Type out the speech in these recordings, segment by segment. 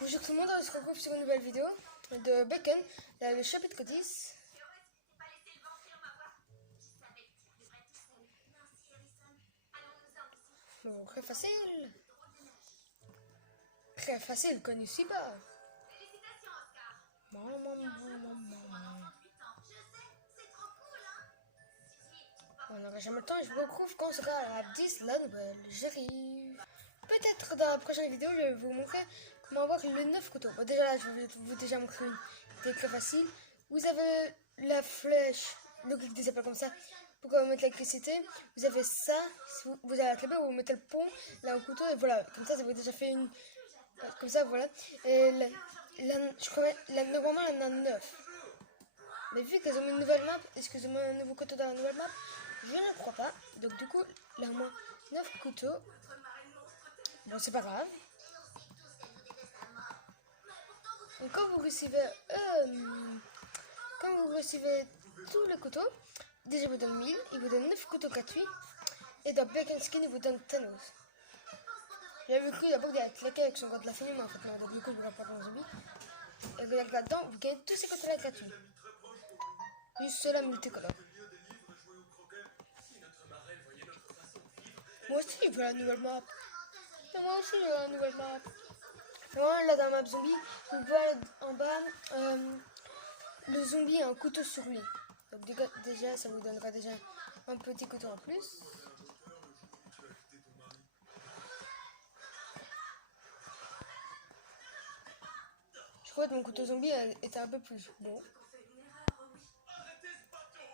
Bonjour tout le monde, on se retrouve sur une nouvelle vidéo de Bacon, le chapitre 10. Bon, très facile. Très facile, connu si bas. On n'aura jamais le temps et je vous retrouve quand on sera à 10 la nouvelle. J'arrive. Peut-être dans la prochaine vidéo, je vais vous montrer comment avoir les 9 couteaux. Bon, déjà là, je vais vous déjà montrer une qui est très facile. Vous avez la flèche, le clic des appels comme ça, pour mettre l'électricité. Vous avez ça, vous avez la clé, vous mettez le pont, là au couteau, et voilà. Comme ça vous déjà fait une. Comme ça, voilà. Et je crois, normalement, il y en a 9. Mais vu qu'ils ont mis une nouvelle map, est-ce qu'ils ont mis un nouveau couteau dans la nouvelle map? Je ne crois pas. Donc du coup, là au moins 9 couteaux. Bon, c'est pas grave. Donc, quand vous recevez tous les couteaux, déjà il vous donne 1000, il vous donne 9 couteaux gratuits. Et dans Bacon Skin, il vous donne Thanos. J'avais cru d'abord qu'il y a claqué avec son code de la famille, mais en fait non, donc du coup je ne pas dans zombie. Et regarde là-dedans, vous gagnez tous ces couteaux-là gratuits. Juste ceux-là multicolores. Moi aussi je veux la nouvelle map. Et moi aussi je veux la nouvelle map. Et moi là dans la map zombie, vous voyez en bas, le zombie a un couteau sur lui. Donc déjà ça vous donnera déjà un petit couteau en plus. Je crois que mon couteau zombie était un peu plus beau.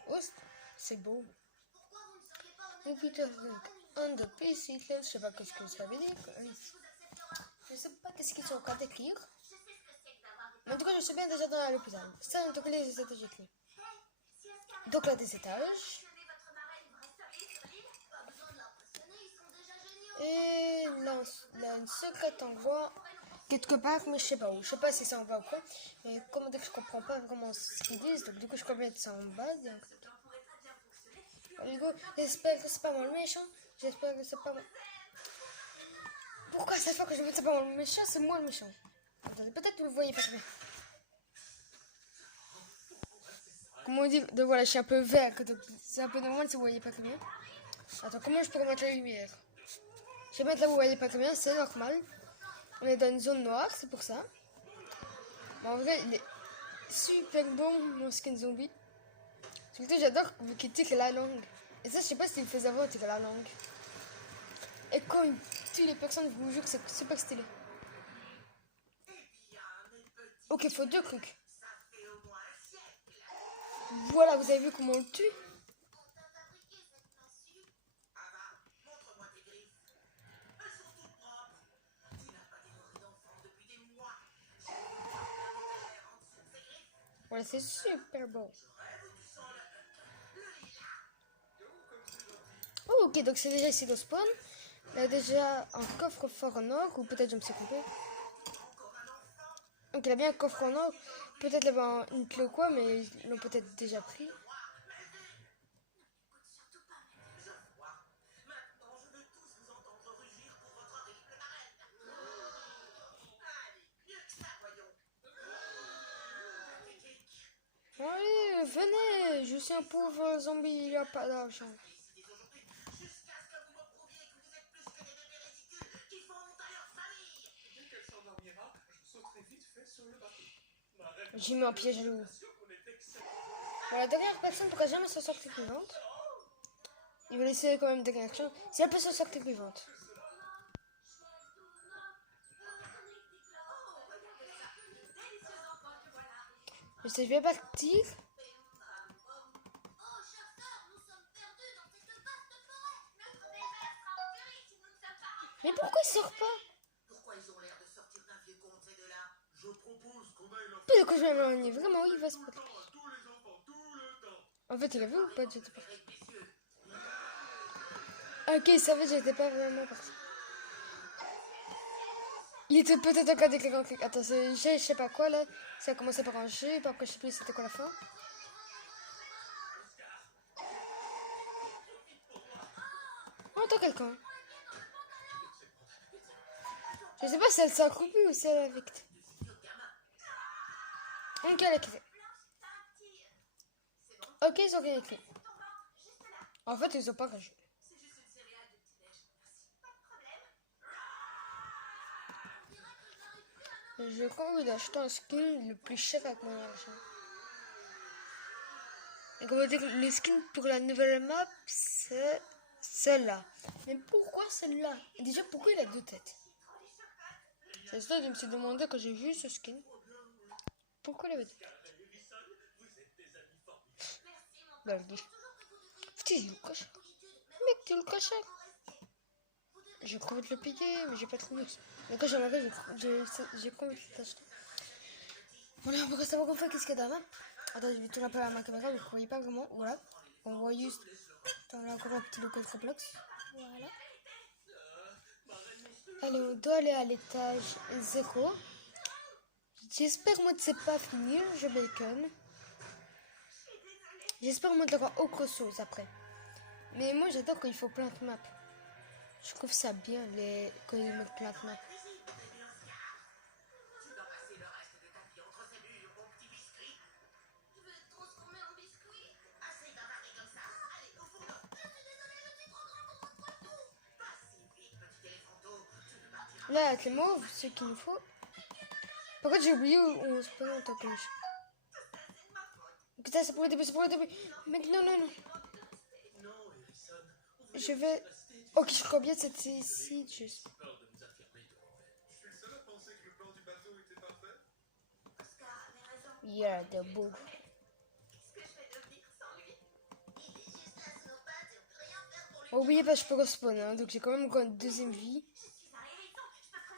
Oh, c'est beau. Et puis un de PC, je sais pas qu'est-ce que ça veut dire. Je sais pas qu'est-ce qu'ils sont en train d'écrire. Mais en tout cas, je suis bien déjà dans l'hôpital. Ça, en tout cas, les étages écrits. Donc là, des étages. Et là, une secrète en voie quelque part, mais je sais pas où. Je sais pas si c'est en bas ou quoi. Mais comment dire que je comprends pas vraiment ce qu'ils disent. Donc du coup, je crois bien que c'est en bas. J'espère que c'est pas moi le méchant. J'espère que c'est pas moi. Pourquoi à chaque fois que je me dis c'est pas moi le méchant, c'est moi le méchant? Attendez, peut-être que vous le voyez pas très bien. Comment on dit? Donc voilà, je suis un peu vert. C'est un peu normal si vous voyez pas très bien. Attends, comment je peux remettre la lumière? Je vais mettre là où vous voyez pas très bien, c'est normal. On est dans une zone noire, c'est pour ça. Mais en vrai, il est super bon, mon skin zombie. Surtout, j'adore vu qu'il tire la langue. Et ça, je sais pas s'il le faisait avant, il tire la langue. Et quand il tue les personnes, je vous jure que c'est super stylé. Ok, il faut 2 trucs. Voilà, vous avez vu comment on le tue? Voilà, c'est super beau. Oh, ok, donc c'est déjà ici de spawn. Il y a déjà un coffre-fort en or, ou peut-être je me suis trompé. Donc il a bien un coffre en or. Peut-être il y avait une clé ou quoi, mais ils l'ont peut-être déjà pris. Allez, venez, je suis un pauvre zombie, il n'y a pas d'argent. J'ai mis un piège à loup. Bon, la dernière personne ne pourra jamais se sortir vivante. Il va laisser quand même des réactions. Si elle peut se sortir vivante. Je vais partir. Mais pourquoi il sort pas? Puis de quoi je vais m'éloigner? Vraiment, il va se passer. En fait, il a vu ou pas? J'étais pas. Ok, ça va, j'étais pas vraiment parti. Il était peut-être en cas d'éclair en clic. Attends, je sais pas quoi là. Ça a commencé par un G, puis après je sais plus c'était quoi la fin. On entend quelqu'un. Je sais pas si elle s'est accroupie ou si elle est avec. Ok, la clé. Ok, ils ont gagné les clés. En fait, ils ont pas gagné. J'ai pas envie d'acheter un skin le plus cher avec mon argent. Et comme on dit, le skin pour la nouvelle map, c'est celle-là. Mais pourquoi celle-là? Déjà, pourquoi il a deux têtes? C'est ça que je me suis demandé quand j'ai vu ce skin. Pourquoi il avait deux têtes? Bah, je dis. Putain, il le cache. Mec, tu le caches. J'ai cru de le payer, mais j'ai pas trouvé. Mais quand j'ai marqué, j'ai cru de l'acheter. Voilà, on va savoir qu'on fait qu'est-ce qu'il y a dans la map. Attends, je vais tourner un peu à ma caméra, vous ne voyez pas vraiment. Voilà. On voit juste dans la encore un petit logo de Roblox. Voilà. Allez, on doit aller à l'étage 0. J'espère moi que c'est pas fini, je bacon. J'espère moi d'avoir autre chose après. Mais moi j'adore quand il faut plein de maps. Je trouve ça bien quand ils mettent plein de maps. Là, avec les mauves, ce qu'il nous faut. Par contre, j'ai oublié où on se prend en tant que riche. Putain, c'est pour le début, c'est pour le début. Mec, non, non, non. Je vais. Ok, je crois bien que c'était ici, juste. Yeah, the book. Oubliez pas, je peux respawn, hein, donc j'ai quand même encore une deuxième vie.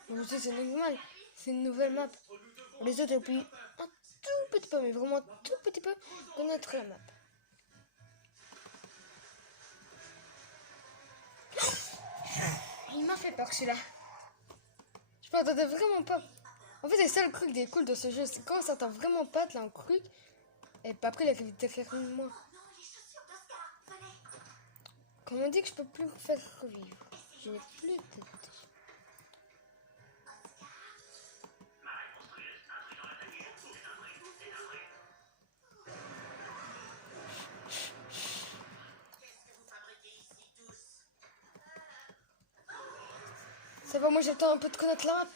Bon, je sais, c'est normal, c'est une nouvelle map. Les autres, depuis un tout petit peu, mais vraiment un tout petit peu, connaître la map. Il m'a fait peur celui-là. Je m'attendais vraiment pas. En fait, c'est ça le truc des cool de ce jeu, c'est quand on s'attend vraiment pas de un truc, et puis après il arrive derrière moi. Quand on dit que je peux plus faire revivre, je n'ai plus de tête. Ça va, moi j'attends un peu de connaître la map.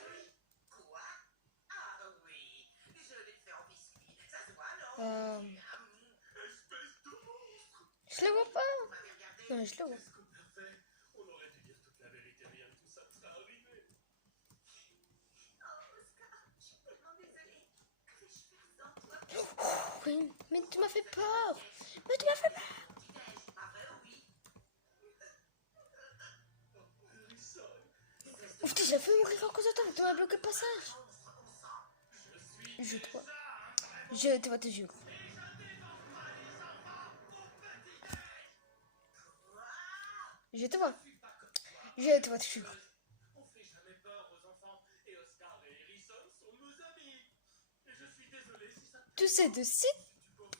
Je le vois pas. Non, je le vois. Oui, mais tu m'as fait peur. Mais tu m'as fait peur. Ouf, j'ai fait mourir à cause de toi, mais tu m'as bloqué le passage. Je te vois, te jure. Je te vois. Je te vois, te jure. Tu sais de si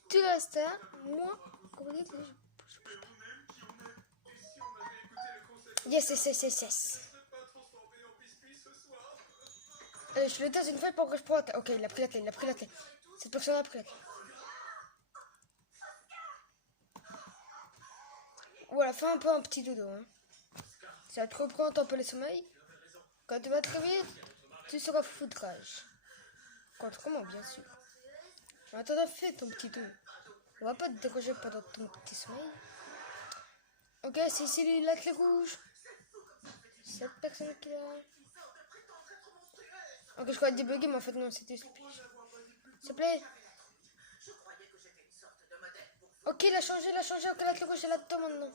tu restes à moi. Yes, yes, yes, yes, yes. Je le teste une fois pour que je prenne. Ok, il a pris la clé, il a pris la clé. Cette personne a pris la clé. Voilà, fais un peu un petit dodo. Hein. Ça va te reprendre un peu le sommeil. Quand tu vas te réveiller, tu seras foudrage. Contre comment, bien sûr. Attends, fais ton petit dodo. On va pas te déroger pendant ton petit sommeil. Ok, c'est ici la clé rouge. Cette personne qui a. Ok, je crois débugger, mais en fait, non, c'était stupide. S'il te plaît. Ok, il a changé. Ok, la clé rouge est là-dedans maintenant.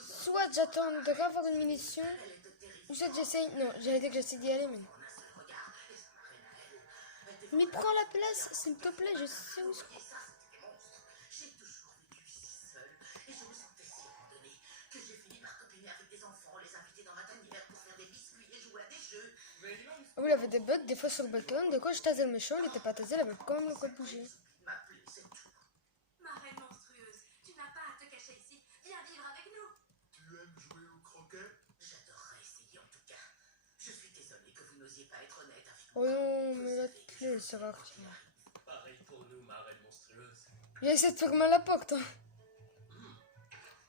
Soit j'attends de avoir une munition, ou soit j'essaye. Non, j'allais dire que j'essaie d'y aller, mais. Mais prends la place, s'il te plaît, je sais où c'est. Vous avez des bugs, des fois sur le balcon, de quoi je tasais le méchant, il était pas tasé, il avait quand même le code bougé. Ma reine monstrueuse, tu n'as pas à te cacher ici. Viens vivre avec nous. Tu aimes jouer au croquet? J'adorerais essayer en tout cas. Je suis désolée que vous n'osiez pas être honnête avec Oh non, mais là, clé sera activée. Pareil pour nous, marraine monstrueuse. Il essaie de fermer la porte. Hein.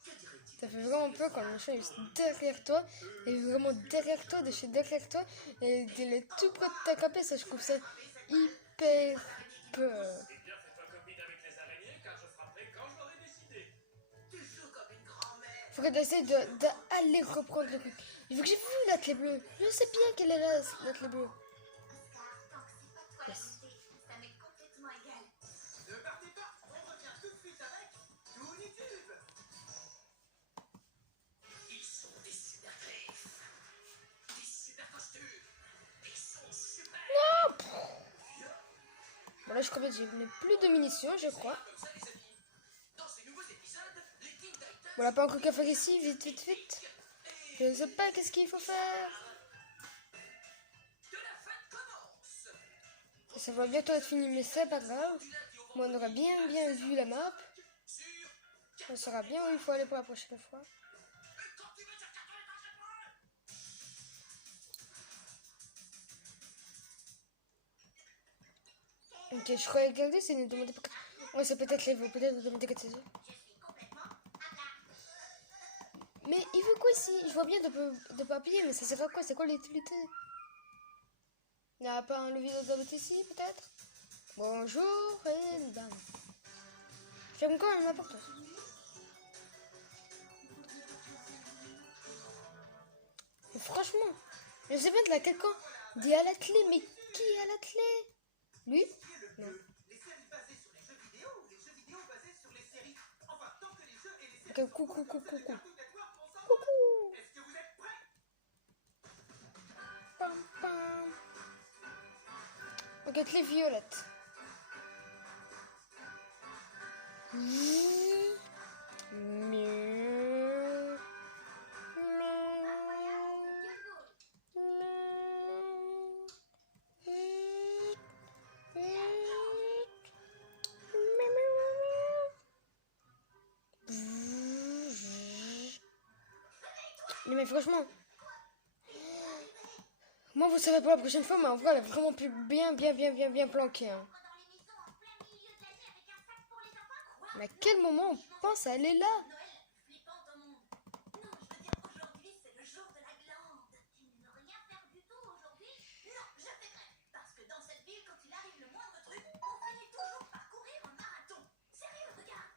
Que dirait-il Ça fait vraiment peur quand le méchant est juste derrière toi. Il est vraiment derrière toi, de chez derrière toi. Et il est tout près de t'attraper. Ça, je trouve ça hyper peur. Eh bien, fais-toi copine avec les araignées, car je frapperai quand je l'aurai décidé. Tu joues comme une grand-mère. Faudrait d'essayer d'aller reprendre le truc. Vu que j'ai vu la clé bleue. Je sais bien qu'elle est là, la clé bleue. Oscar, tant que c'est pas toi la Yes. montée, ça m'est complètement égal. Ne partez pas, on revient tout de suite avec Toonitube. Ils sont des super griffes, des super costumes, ils sont super. Bon là je crois que j'ai plus de munitions je crois. Comme ça, les amis. Dans ces nouveaux épisodes, les Teen Titans Voilà pas encore qu'à faire ici, vite vite vite. Je sais pas qu'est-ce qu'il faut faire. de la fête commence. Ça va bientôt être fini mais c'est pas grave. Moi on aura bien vu la map. On saura bien où il faut aller pour la prochaine fois. Ok, je croyais regarder, c'est nous demander pas. Ouais, c'est peut-être les veut peut-être nous demander 4 saisons. Je suis complètement à plat. Mais il veut quoi ici? Je vois bien de papier, mais ça sert à quoi? C'est quoi l'utilité? Il n'y a pas un levier d'autoroute ici, peut-être? Bonjour, et dame. J'aime quand même l'importance. Mais franchement, je sais bien de la quelqu'un dit à la clé, mais qui a la clé? Lui? Non. Les séries basées sur les jeux vidéo ou les jeux vidéo basés sur les séries. Enfin, tant que les jeux et les séries. Ok, coucou. Cartoon Network, on s'en fout. Coucou. Est-ce que vous êtes prêts? Pam, pam. Ok, clé violette. Mieux. Mais franchement, moi vous savez pour la prochaine fois, mais en vrai elle est vraiment plus bien planquée. Hein. Dans les maisons en plein milieu de la nuit avec un sac pour les enfants. Quoi? Mais à quel moment on pense à aller là? Noël la plus flippante au monde. Non, je veux dire, aujourd'hui, c'est le jour de la glande. Tu ne veux rien faire du tout aujourd'hui? Non, je fais grève. Parce que dans cette ville, quand il arrive le moindre truc, on finit toujours par courir un marathon. Sérieux, regarde.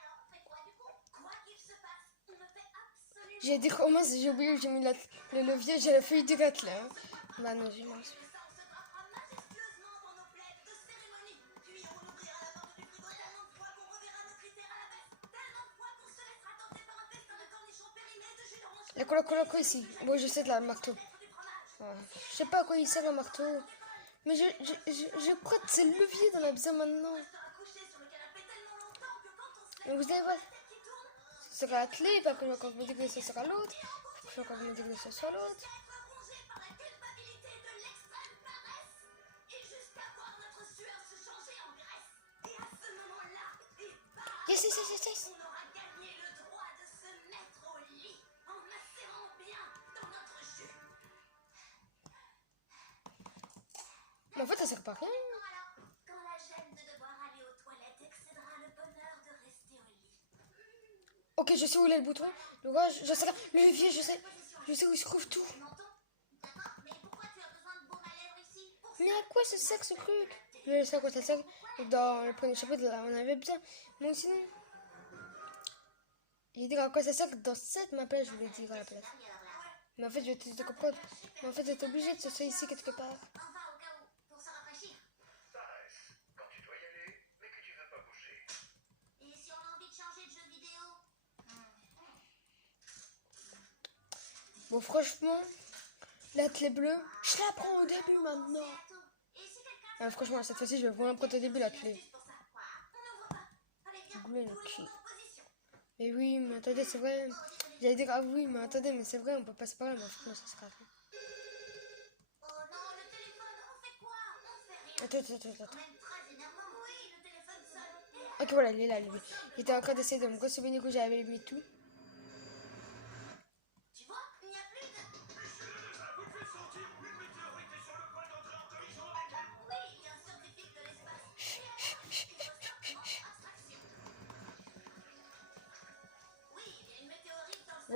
Alors, on fait quoi du coup? Quoi qu'il se passe, on ne fait absolument J'ai dit oh mince, j'ai oublié que j'ai mis le levier, j'ai la feuille de gâte là. Hein. Bah non, j'ai mince. ça, on se drapera majestueusement dans nos plaids de cérémonie. Puis on ouvrira la porte du frigo tellement de fois qu'on reverra nos critères à la baisse. Tellement de fois qu'on se laissera tenter par un festin de cornichons périmés, de jus d'orange. La quoi ici? Bon, je sais de la marteau. Ouais. Je sais pas à quoi il sert le marteau. Mais je crois que c'est le levier dont on a besoin maintenant. Couché sur le canapé tellement longtemps que quand on se lève, Mais vous allez voir. la tête qui tourne, Ce sera la clé, pas que quand vous me dites que ce sera l'autre. Puis quand vous me dites que ce sera l'autre. être rongé par la culpabilité de l'extrême paresse. Et jusqu'à voir notre sueur se changer en graisse. Et à ce moment-là, et bam, Yes, yes, yes, yes, yes. on aura gagné le droit de se mettre au lit en macérant bien dans notre jus. Mais en fait, ça sert pas à rien. Alors, quand la gêne de devoir aller aux toilettes excédera le bonheur de rester au lit. Ok, je sais où il est le bouton. Le gauche, je sais là. Le levier, je sais. Je sais où il se trouve tout. Menton, d'accord, mais pourquoi tu as besoin de baume à lèvres ici? Pour Mais à quoi ça sert ce truc? Je sais à quoi ça sert. Dans le premier chapitre, là, on avait besoin. Mais sinon. Il dit à quoi ça sert dans cette map là, je voulais dire à la place. Mais en fait, je vais te comprendre. Mais en fait, j'étais obligé de se faire ici quelque part. enfin, au cas où, pour se rafraîchir. Quand tu dois y aller, mais que tu veux pas bouger. Et si on a envie de changer de jeu vidéo? Bon, franchement, la clé bleue, je la prends au début maintenant. Et si quelqu'un Franchement, cette fois-ci, je vais vraiment prendre au début la clé. pour ça, quoi, on n'ouvre pas. Allez, viens, Gouler le tous les cul. mots en position. Mais oui, mais attendez, c'est vrai. J'allais dire, ah oui, mais attendez, mais c'est vrai, on peut passer par là, mais franchement, ça sera rien. Oh non, le téléphone, on fait quoi? On fait rien. Attends. Même très énervant. Oui, le téléphone sonne. Et Ok, voilà, il est là, lui. Il était en train d'essayer de me ressouvenir que j'avais mis tout. tu vois, il n'y a plus de... Messieurs, ça vous fait sentir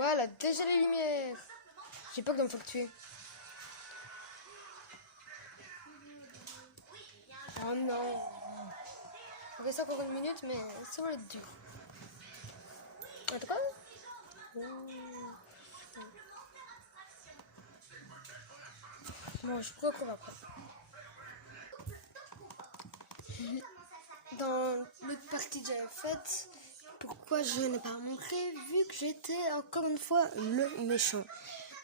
Voilà, déjà les lumières. J'ai peur de me faire tuer. Oh non. On reste encore une minute, mais ça va être dur. Attends quoi? Bon, je crois qu'on va prendre. Dans l'autre partie que j'avais faite, pourquoi je n'ai pas montré, vu que j'étais encore une fois le méchant.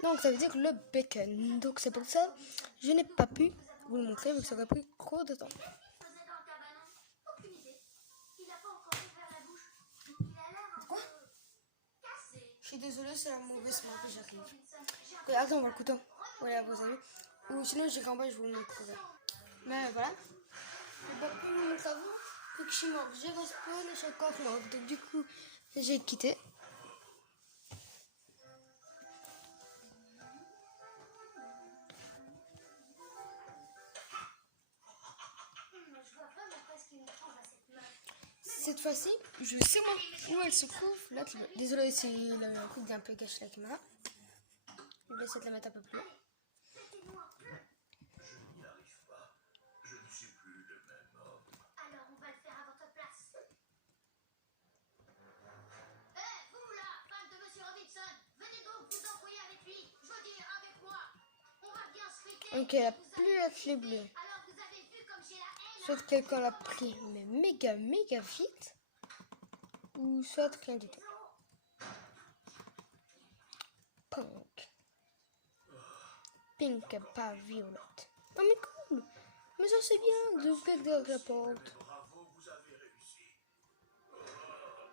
Donc ça veut dire le bacon. Donc c'est pour ça je n'ai pas pu vous le montrer, vu que ça aurait pris trop de temps. faisait dans le cabanon? Aucune idée. Il n'a pas encore ouvert la bouche. Il a l'air un Quoi? peu cassé. Je suis désolée, c'est la mauvaise map que j'arrive. Regardez, on voit le couteau. Voilà, vous avez. Ou sinon, j'irai en bas, je vous le montrerai. Mais voilà. Je n'ai pas pu vous montrer à vous. Vu que je suis mort, j'ai respawn et je suis encore mort. Donc du coup, j'ai quitté. Je vois vraiment pas ce qu'il nous trouve à cette meuf. Cette fois-ci, je sais où elle se trouve. Là, désolée si le coup d'un peu caché la caméra. Je vais essayer de la mettre un peu plus haut. Mettez-nous un peu. Je n'y arrive pas. Je ne suis plus le même homme. Alors on va le faire à votre place. Vous là, fan de Monsieur Robinson, venez donc vous embrouiller avec lui. Je veux dire avec moi. On va bien se friter. Ok, elle a plus la clé bleue. Alors vous avez vu comme j'ai la haine. Soit quelqu'un l'a pris, mais méga vite. Ou soit rien du tout. Pink. Pink, pas violette. Oh mais cool. Mais ça c'est bien de faire derrière la porte. Bravo, vous avez réussi.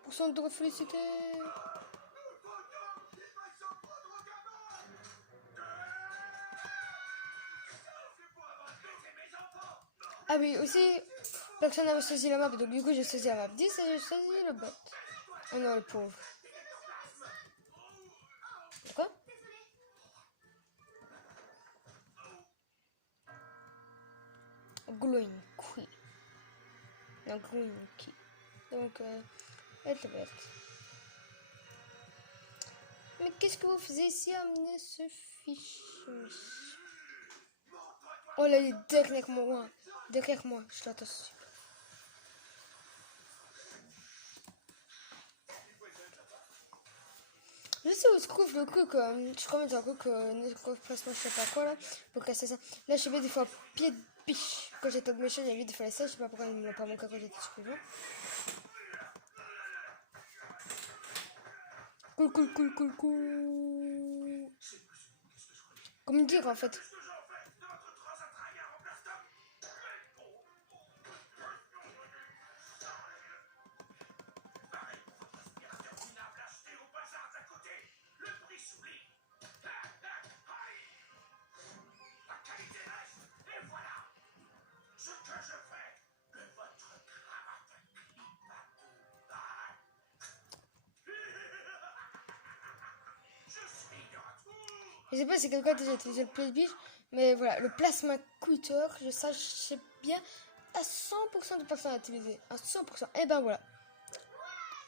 Pour son droit de féliciter. Ah oui, aussi, personne n'avait choisi la map, donc du coup j'ai choisi la map 10 et j'ai choisi le bot. Oh non, le pauvre. Quoi? Glowing Key. Non, Glowing Key. Donc, elle est verte. Mais qu'est-ce que vous faisiez ici, amener ce fichier? Oh là, il est derrière moi. Derrière moi, je l'attends super. Je sais où se trouve le truc, je crois mettre un truc, placement, je sais pas quoi là, pour casser ça. Là, je sais bien des fois pied de biche. Quand j'étais de méchant, j'avais vu des fois ça, je sais pas pourquoi il me l'a pas montré quand j'étais supérieur. Cool. Comment dire en fait? Je sais pas si quelqu'un a déjà utilisé le play biche, mais voilà, le plasma cutter, je sais bien à 100% de personnes à utiliser. À 100%. Et ben voilà.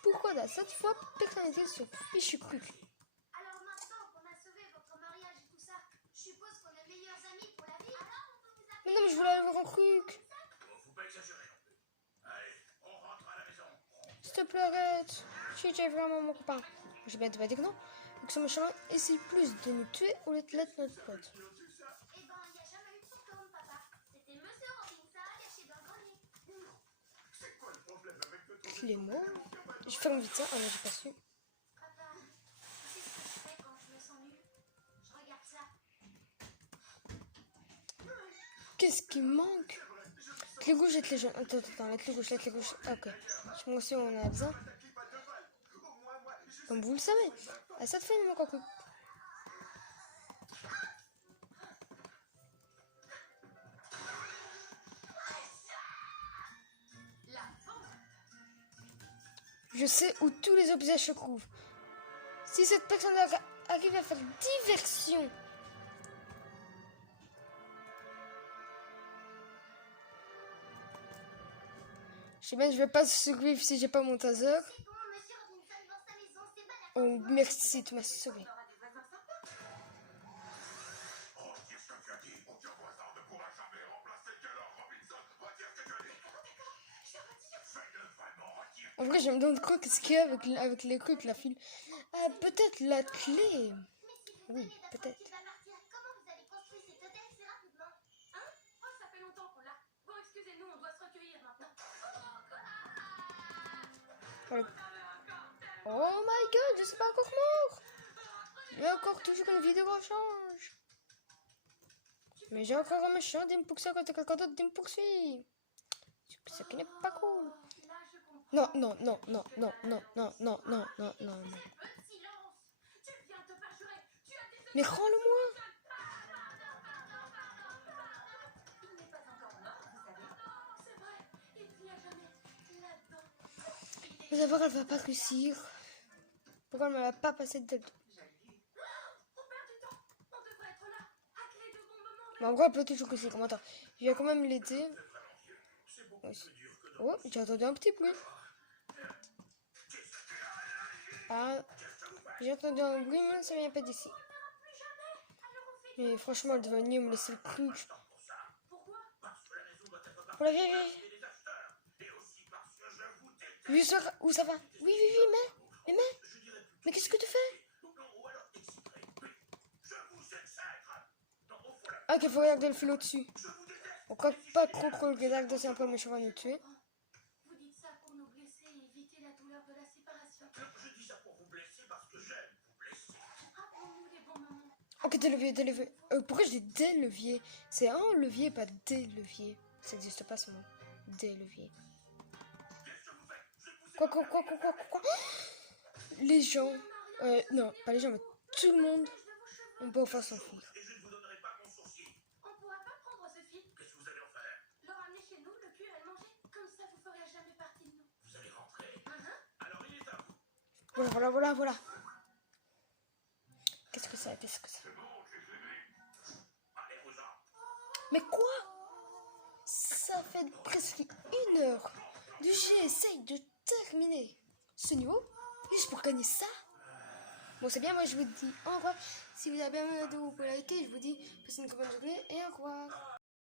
Pourquoi là, cette fois, personne n'a utilisé ce fichu truc. Alors maintenant qu'on a sauvé votre mariage et tout ça, je suppose qu'on est meilleurs amis pour la vie. Alors on peut vous appeler. Mais non, mais je voulais aller voir un truc. Bon, faut pas exagérer non plus. Allez, on rentre à la maison. S'il te plaît, arrête. Je suis vraiment mon copain. J'ai bien pas dit que non. Donc ce méchant essaie plus de nous tuer au lieu de l'être notre pote. Eh ben, il n'y a jamais eu de fantôme, papa. C'était Monsieur Robinson caché dans le grenier. C'est quoi le problème avec notre Clément. Je ferme vite ça. Ah non, j'ai pas su. Papa, tu sais ce que je fais quand je me sens nulle? Je regarde ça. Qu'est-ce qui manque? Clé gauche et clé jaune. Attends, la clé gauche. Ah, ok. Je me suis on a besoin. Comme vous le savez. À cette fin, il me manque un truc. Je sais où tous les objets se trouvent. Si cette personne arrive à faire diversion. Je sais bien, je vais pas survivre si j'ai pas mon taser. C'est bon, Monsieur Robinson dans sa maison, c'est pas la Oh, merci, tu m'as sauvé. On aura des voisins sympas. Retire ce que tu as dit. Aucun voisin ne pourra jamais remplacer Keller Robinson. Retire ce que tu as dit. Je retire. Fais-le vraiment, retire. En vrai, je me demande quoi qu'est-ce qu'il y a avec les trucs, la file. Ah, peut-être la clé. Mais si vous Oui, venez d'apprendre peut-être. qu'il va partir, comment vous avez construit cet hôtel si rapidement? Hein? Oh, ça fait longtemps qu'on l'a. Bon, excusez-nous, on doit se recueillir maintenant. Oh my god, je suis pas encore mort. Il y a encore toujours une vidéo en change. Mais j'ai encore un méchant de me poursuivre quand quelqu'un d'autre me poursuit. Ce qui n'est pas cool. Là, je comprends. Non, non, non, non, non, non, non, non, non, non, non, non. Un peu de silence. Tu viens te perjurer. Tu as des... Mais rends-le-moi. Il n'est pas encore mort, vous savez. C'est vrai, il vit à jamais là-dedans. Mais d'abord, elle va pas réussir. Pourquoi elle ne m'a pas passé de tête? On perd du temps. On devrait être là. À clé de bon moment. Mais en gros, elle peut toujours réussir. Comment attends, je vais quand même l'aider. Oui. Oh, j'ai entendu un petit bruit. Ah, j'ai entendu un bruit, mais ça vient pas d'ici. Mais franchement, elle devait venir me laisser le truc. Pourquoi? Parce que la maison doit être Pour la vieille. partie des acheteurs. Et aussi parce que je vous déteste. Oui, où ça va? Oui, oui, oui, mais. Je dirais plutôt Mais qu'est-ce que tu fais? non, ou alors excitré. Oui, je vous exècre. Non, au fond, là, Ah, qu'il faut regarder le fil au-dessus. je vous déteste. On croit pas trop que le gazard de un peu méchant va nous tuer. Vous dites ça pour nous blesser et éviter la douleur de la séparation. Non, je dis ça pour vous blesser parce que j'aime vous blesser. Rappelons-nous les bons moments. Ok, des leviers, des leviers. Pourquoi je dis des leviers? C'est un levier, pas des leviers. Ça n'existe pas ce mot. Des leviers. Quoi? Les gens. Non, pas les gens, mais tout le monde. On peut enfin s'enfuir. Et je ne vous donnerai pas mon sourcil. On pourra pas prendre ce fil, Qu'est-ce que vous allez en faire? le ramener chez nous, le cuire et le manger. Comme ça, vous ferez jamais partie de nous. Vous allez rentrer. Alors il est à vous. Voilà. Qu'est-ce que c'est? C'est bon, j'ai gagné. Allez-vous-en. Mais quoi? Ça fait presque 1 heure que j'essaye de terminer ce niveau juste pour gagner ça. Bon, c'est bien, moi je vous dis au revoir. Si vous avez bien aimé la vidéo, vous pouvez liker. Je vous dis passez une très bonne journée et au revoir.